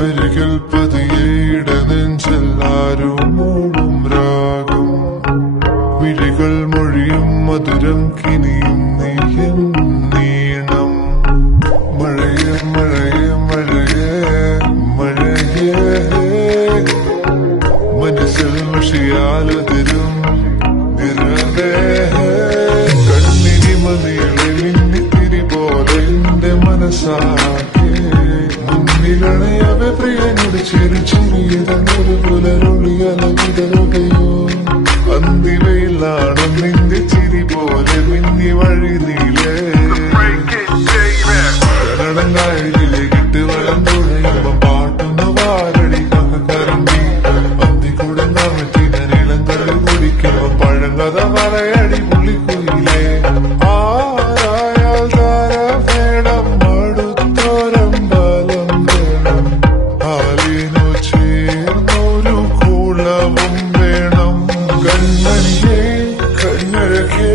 അരികിൽ പതിയേട നെഞ്ചെല്ലാരും മൂടും രാഗം വിഴികൾ മൊഴിയും മധുരം കിനിയും നീയും നീണം മഴയെ മഴയെ മഴയെ മഴയെ മനസ്സിൽ മഷിയാലതിരും നിറവേ കണ്ണിനി മതികളെ മിന്നിത്തിരി പോലെ എന്റെ മനസ്സാകെ മുന്നിലണയവെ പ്രിയനോട് ചെറിയതൊരു പുലരൊളിയലവിടരുകയോ അന്തിവയിലാണ് നിന്റെ ചിരി പോലെ മിന്നി വഴി നീലേ കടങ്ങായിലെ കിട്ട് വളം തുഴയുമ്പം പാട്ടുന്ന വാരടി കരണ്ടി അന്തി കുടങ്ങാൻ പറ്റിന നീളം തള്ളി കുടിക്കുമ്പം പഴങ്കഥ പറയടി പുള്ളിക്കുയിലേ ആരായാൽ താര വേണം അടുത്തോരമ്പലം വേണം ആലിനു ചേർന്നൊരു കുളവും വേണം കണ്ണനിയെ കണ്ണഴകേ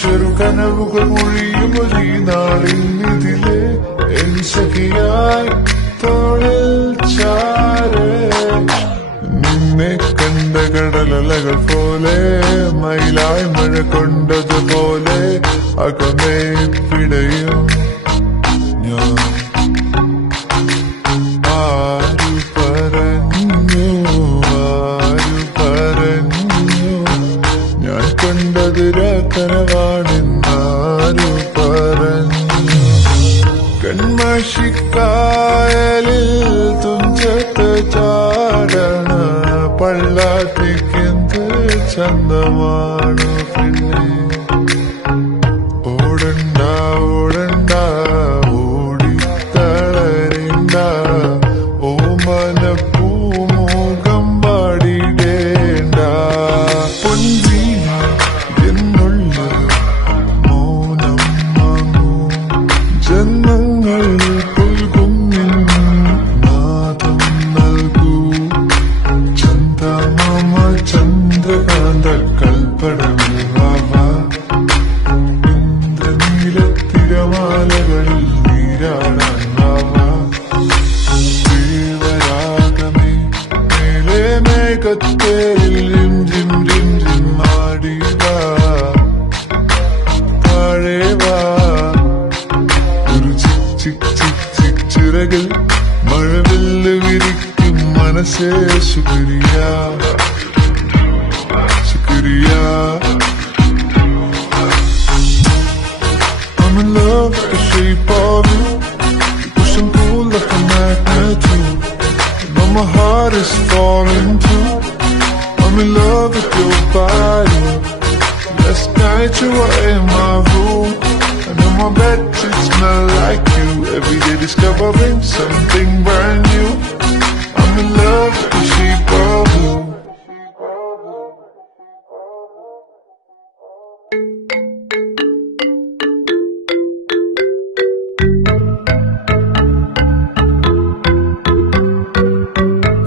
ചെറുകനവുകൾ മൊഴിയും ഒരു നാളിന്നിതിലെ എൻ സഖിയായി തോളിൽ ചാരേ നിന്നെ കണ്ട കടലലകൾ പോലെ മയിലായി മഴ കൊണ്ടതുപോലെ അകമേ പിടയും ഞാൻ ആരു പറഞ്ഞു ഞാൻ കണ്ടതിര കനവാണെന്നാരു പറഞ്ഞു കൺമഷിക്കായലിൽ തുഞ്ചത്ത് ചാടണ പള്ളാത്തിക്കെന്ത് ചന്തമാണു പിന്നെ ഓടണ്ട ഓടണ്ട ഓടിത്തളരണ്ട ഓമന പൂമുഖം പാടിടേണ്ട പൊൻവീണ എന്നുള്ള മൗനം വാങ്ങൂ ജന്മങ്ങൾ പുൽകും നാദം നൽകൂ ചന്ദമാമ ചന്ദ്രകാന്ത കൽപ്പടമിൽ വാവ ഇന്ദ്രനീലത്തിരമാലകളിൽ നീരാടാൻ വാവ ദേവരാഗമേ മേലെ മേഘത്തേരിൽ റിം ജിം റിം ജിം ആടിവാ താഴെ വാ ഒരു ചിക് ചിക് ചിക് ചിക് ചിറകിൽ മഴവില്ല് വിരിക്കും മനസ്സേ ശുക്രിയ ശുക്രിയ I'm in love with the shape of you. You push and pull like a magnet too. Now my heart is falling too. I'm in love with your body. Last night you were in my room, and on my bed it smell like you. Every day discovering something brand new. I'm in love with the shape of you.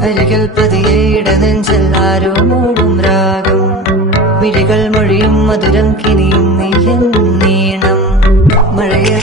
അരികിൽ പതിയേട നെഞ്ചെല്ലാരോ മൂടും രാഗം വിഴികൾ മൊഴിയും മധുരം കിനിയും നീയും നീണം മഴയെ